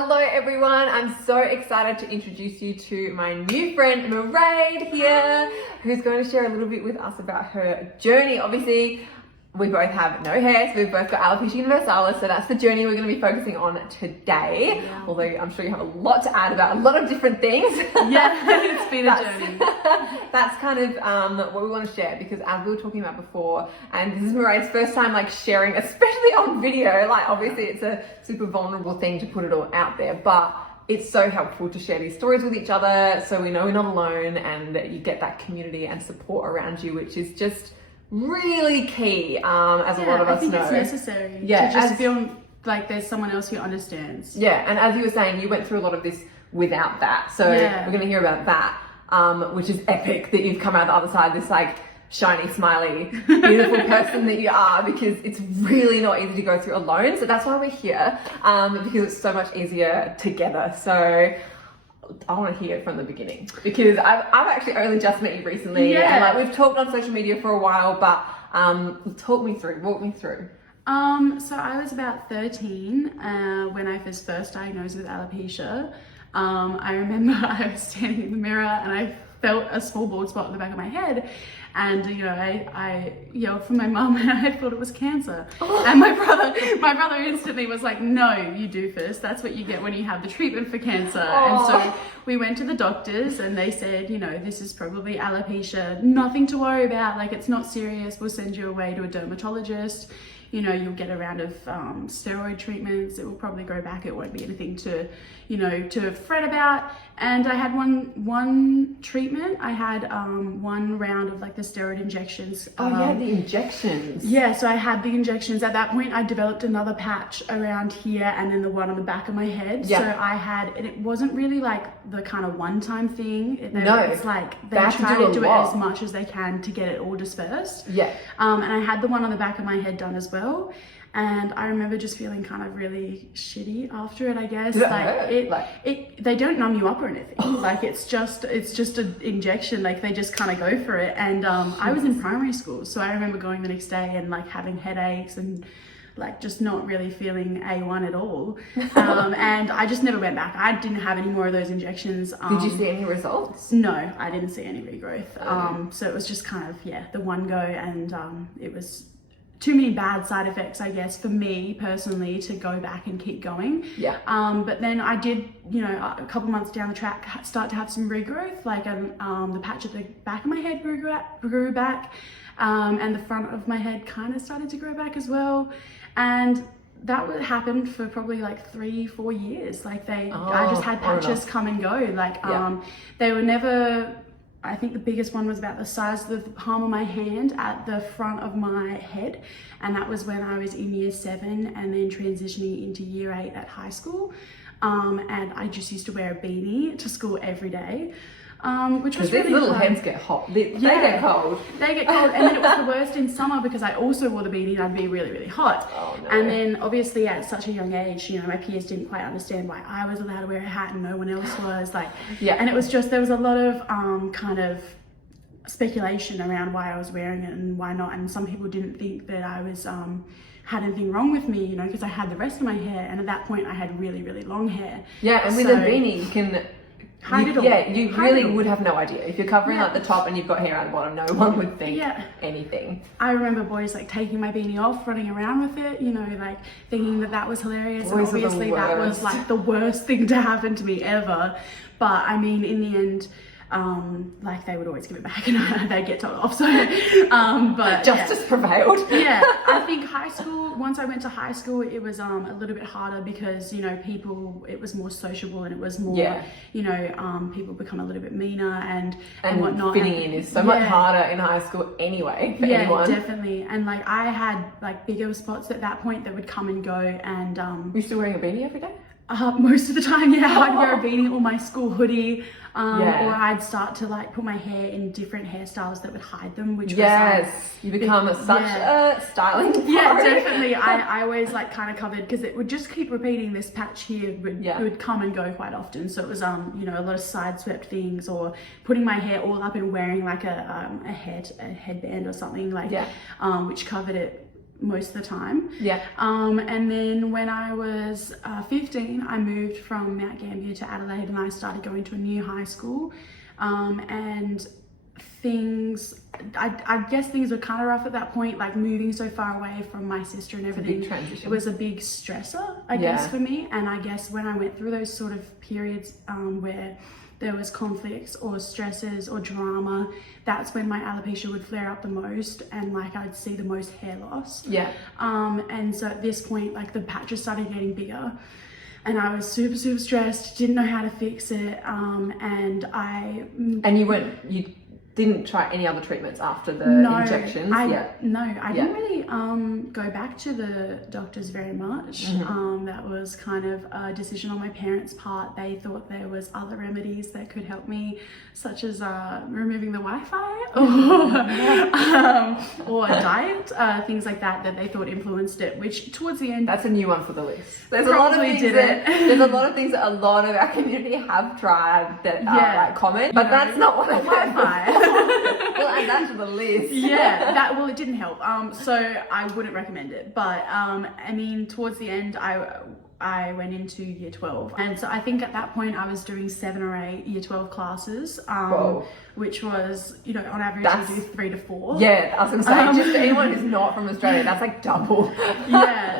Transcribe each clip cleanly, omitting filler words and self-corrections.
Hello everyone, I'm so excited to introduce you to my new friend Mairead here, who's going to share a little bit with us about her journey. Obviously, we both have no hair, so we've both got alopecia universalis, so that's the journey we're going to be focusing on today. Yeah. Although I'm sure you have a lot to add about a lot of different things. Yeah, it's been a journey. That's kind of what we want to share, because as we were talking about before, and this is Mairead's first time like sharing, especially on video, like obviously it's a super vulnerable thing to put it all out there, but it's so helpful to share these stories with each other so we know we're not alone and that you get that community and support around you, which is just really key, as a lot of us know. I think it's necessary to just feel like there's someone else who understands. Yeah, and as you were saying, you went through a lot of this without that. So we're going to hear about that, which is epic that you've come out the other side, this like shiny, smiley, beautiful person that you are, because it's really not easy to go through alone. So that's why we're here, because it's so much easier together. So I want to hear from the beginning, because I've actually only just met you recently, and like we've talked on social media for a while, but walk me through. So I was about 13 when I was first diagnosed with alopecia. I remember I was standing in the mirror and I felt a small bald spot on the back of my head, and you know I yelled for my mum and I thought it was cancer. And my brother instantly was like, no, you do first, that's what you get when you have the treatment for cancer. And so we went to the doctors and they said, you know, this is probably alopecia, nothing to worry about, like it's not serious, we'll send you away to a dermatologist. You know, you'll get a round of steroid treatments, it will probably grow back, it won't be anything to, you know, to fret about. And I had one treatment, I had one round of like the steroid injections. The injections. Yeah, so I had the injections. At that point I developed another patch around here and then the one on the back of my head. So I had, and it wasn't really like the kind of one-time thing. It's like they try to do it as much as they can to get it all dispersed. Yeah. And I had the one on the back of my head done as well. And I remember just feeling kind of really shitty after it, I guess. Did it hurt? They don't numb you up or anything. Like it's just an injection. Like they just kind of go for it. And I was in primary school, so I remember going the next day and like having headaches and like just not really feeling A1 at all. And I just never went back. I didn't have any more of those injections. Did you see any results? No, I didn't see any regrowth. So it was just kind of, the one go, and it was too many bad side effects, I guess, for me personally to go back and keep going. Yeah. But then I did, you know, a couple months down the track, start to have some regrowth, like the patch at the back of my head grew back, and the front of my head kind of started to grow back as well. And that would happen for probably like 3-4 years. Like I just had patches come and go. Like they were never, I think the biggest one was about the size of the palm of my hand at the front of my head. And that was when I was in year 7 and then transitioning into year 8 at high school. And I just used to wear a beanie to school every day. Which was really these little fun. heads get hot. They get cold. They get cold, and then it was the worst in summer because I also wore the beanie and I'd be really, really hot. Oh, no. And then obviously at such a young age, you know, my peers didn't quite understand why I was allowed to wear a hat and no one else was. Like, and it was just, there was a lot of kind of speculation around why I was wearing it and why not. And some people didn't think that I was had anything wrong with me, you know, because I had the rest of my hair, and at that point I had really, really long hair. Yeah, and with a beanie you can hide it all. Yeah, you really would have no idea. If you're covering like the top and you've got hair at the bottom, no one would think anything. I remember boys like taking my beanie off, running around with it, you know, like thinking that was hilarious. Boys, and obviously that was like the worst thing to happen to me ever. But I mean, in the end, like they would always give it back and they'd get told off. So but justice prevailed. I think high school, once I went to high school, it was a little bit harder because, you know, it was more sociable and it was more you know, people become a little bit meaner and whatnot. Fitting in is so much harder in high school anyway for anyone. Definitely. And like I had like bigger spots at that point that would come and go. And were you still wearing a beanie every day? Most of the time, I'd wear a beanie or my school hoodie, or I'd start to like put my hair in different hairstyles that would hide them, which was you become such a styling pro. Definitely. I always like kind of covered because it would just keep repeating. This patch here would come and go quite often, so it was you know, a lot of side swept things, or putting my hair all up and wearing like a headband or something like which covered it most of the time. Yeah. And then when I was 15, I moved from Mount Gambier to Adelaide, and I started going to a new high school. And I guess things were kind of rough at that point, like moving so far away from my sister and everything. It's a big transition. It was a big stressor, I guess, for me. And I guess when I went through those sort of periods where there was conflicts or stresses or drama, that's when my alopecia would flare up the most, and like I'd see the most hair loss. Yeah. And so at this point, like the patches started getting bigger, and I was super stressed, didn't know how to fix it. And you didn't try any other treatments after the injections? I didn't really go back to the doctors very much. That was kind of a decision on my parents' part. They thought there was other remedies that could help me, such as removing the Wi-Fi or a diet, things like that they thought influenced it, which towards the end... That's a new one for the list. There's a lot of things there's a lot of things that a lot of our community have tried that are like common, but that's not one of Wi-Fi. Well, add that to the list. It didn't help. So I wouldn't recommend it. But I mean, towards the end, I went into year 12, and so I think at that point I was doing 7 or 8 year 12 classes, which was, you know, on average you do 3 to 4. Yeah, I was gonna say, just for anyone who's not from Australia, that's like double.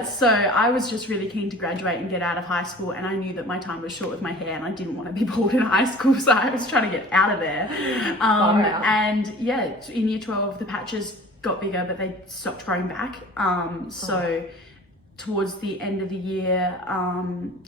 So I was just really keen to graduate and get out of high school, and I knew that my time was short with my hair, and I didn't want to be bald in high school, so I was trying to get out of there. And yeah, in year 12 the patches got bigger, but they stopped growing back. So towards the end of the year,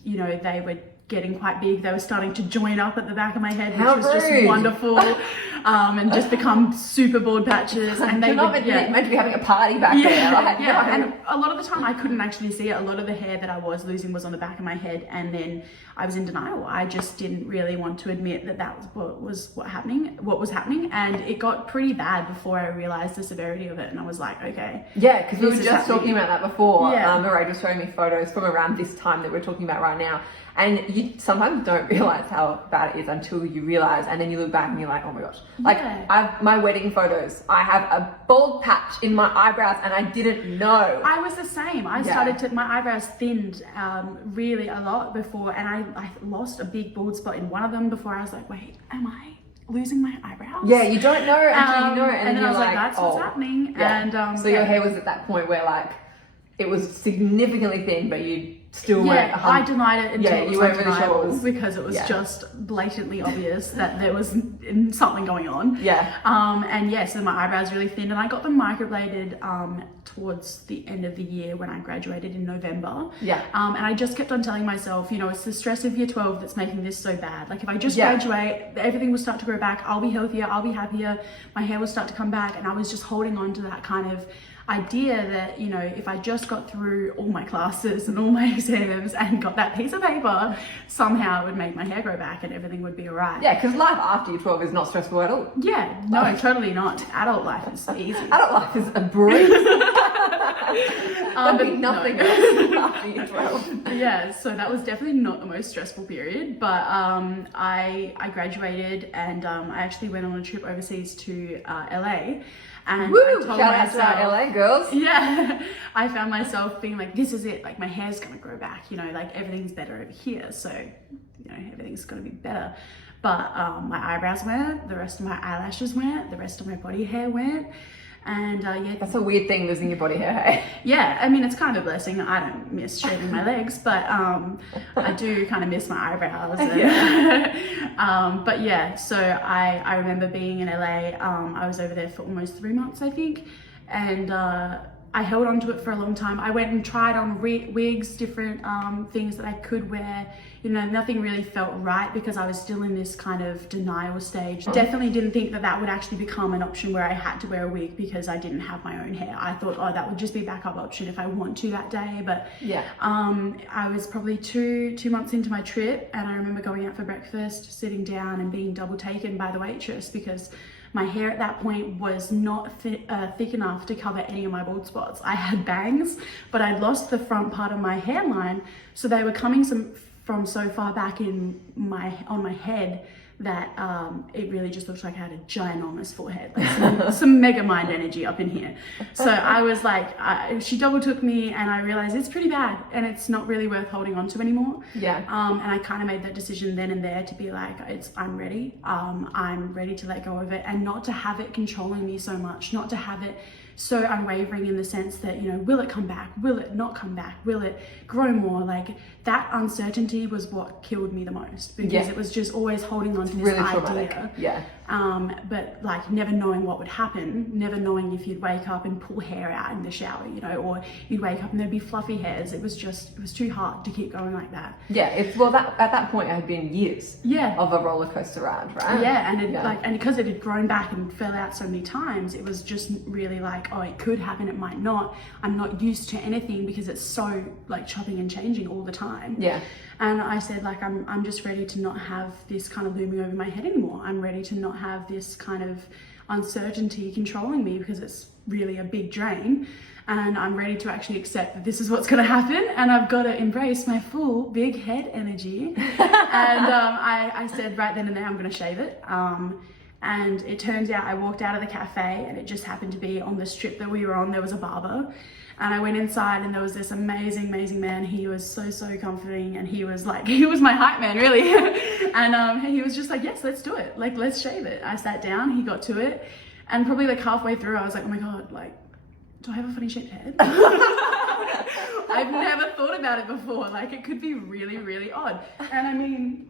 you know, they were getting quite big. They were starting to join up at the back of my head, which was just wonderful, and just become super bald patches. And they meant to be having a party back there. And a lot of the time I couldn't actually see it. A lot of the hair that I was losing was on the back of my head, and then I was in denial. I just didn't really want to admit that was what was happening, and it got pretty bad before I realized the severity of it, and I was like, okay. Yeah, because we were just talking about that before. Mairead was showing me photos from around this time that we're talking about right now. And you sometimes don't realize how bad it is until you realize, and then you look back and you're like, oh my gosh. Like my wedding photos, I have a bald patch in my eyebrows and I didn't know. I was the same. I started to, my eyebrows thinned really a lot before, and I lost a big bald spot in one of them before. I was like, wait, am I losing my eyebrows? Yeah, you don't know until you know it. And then I was like, that's what's happening. Yeah. And so your hair was at that point where like, it was significantly thin, but you still weren't. I denied it until it was undeniable, because it was just blatantly obvious that there was something going on. So my eyebrows really thinned, and I got them microbladed towards the end of the year when I graduated in November. And I just kept on telling myself, you know, it's the stress of year 12 that's making this so bad. Like if I just graduate, everything will start to grow back. I'll be healthier. I'll be happier. My hair will start to come back. And I was just holding on to that kind of idea that, you know, if I just got through all my classes and all my exams and got that piece of paper, somehow it would make my hair grow back and everything would be all right. Yeah, because life after year 12 is not stressful at all. Yeah, no, totally not. Adult life is easy. Adult life is a breeze. Nothing else after year 12. Yeah, so that was definitely not the most stressful period, but I graduated, and I actually went on a trip overseas to LA. And I told shout out to our LA girls. Yeah, I found myself being like, this is it, like my hair's gonna grow back, you know, like everything's better over here, so, you know, everything's gonna be better. But my eyebrows went, the rest of my eyelashes went, the rest of my body hair went. And that's a weird thing, losing your body hair, hey? Yeah, I mean, it's kind of a blessing. I don't miss shaving my legs, but I do kind of miss my eyebrows. But yeah, so I remember being in LA. I was over there for almost 3 months, I think, and I held on to it for a long time. I went and tried on wigs, different things that I could wear. You know, nothing really felt right because I was still in this kind of denial stage. Definitely didn't think that that would actually become an option where I had to wear a wig because I didn't have my own hair. I thought, oh, that would just be a backup option if I want to that day. But I was probably two months into my trip, and I remember going out for breakfast, sitting down and being double taken by the waitress because my hair at that point was not thick enough to cover any of my bald spots. I had bangs, but I'd lost the front part of my hairline, so they were coming from so far back on my head that it really just looked like I had a ginormous forehead, like some mega mind energy up in here. So I was like, she double took me, and I realized it's pretty bad and it's not really worth holding on to anymore. Yeah. And I kind of made that decision then and there to be like, I'm ready. I'm ready to let go of it, and not to have it controlling me so much, not to have it so unwavering in the sense that, you know, will it come back? Will it not come back? Will it grow more? Like, that uncertainty was what killed me the most, because it was just always holding on to this idea. Yeah. But like never knowing what would happen, never knowing if you'd wake up and pull hair out in the shower, you know, or you'd wake up and there'd be fluffy hairs. It was too hard to keep going like that. Yeah, at that point it had been years of a roller coaster ride, right? Yeah, and because it had grown back and fell out so many times, it was just really like, oh, it could happen, it might not. I'm not used to anything because it's so like chopping and changing all the time. Yeah. And I said, like, I'm just ready to not have this kind of looming over my head anymore. I'm ready to not have this kind of uncertainty controlling me, because it's really a big drain. And I'm ready to actually accept that this is what's going to happen, and I've got to embrace my full big head energy. And I said right then and there, I'm going to shave it. And it turns out I walked out of the cafe, and it just happened to be on the strip that we were on, there was a barber. And I went inside, and there was this amazing man. He was so comforting, and he was like, he was my hype man, really. And he was just like, yes, let's do it. Like, let's shave it. I sat down, he got to it. And probably like halfway through, I was like, oh my God, like, do I have a funny shaped head? I've never thought about it before. Like, it could be really odd. And I mean,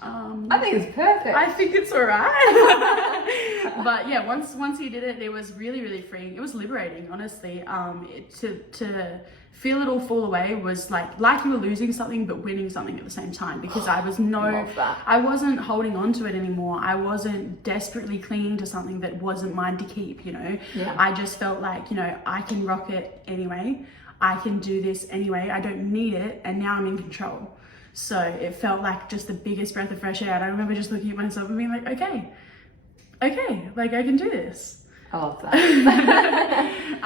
I think it's perfect. I think it's all right. But yeah, once he did it, it was really freeing. It was liberating, honestly. To feel it all fall away was like you were losing something but winning something at the same time, because I wasn't holding on to it anymore. I wasn't desperately clinging to something that wasn't mine to keep, you know. Yeah. I just felt like, you know, I can rock it anyway. I can do this anyway. I don't need it, and now I'm in control. So it felt like just the biggest breath of fresh air. And I remember just looking at myself and being like, okay, like I can do this. I love that.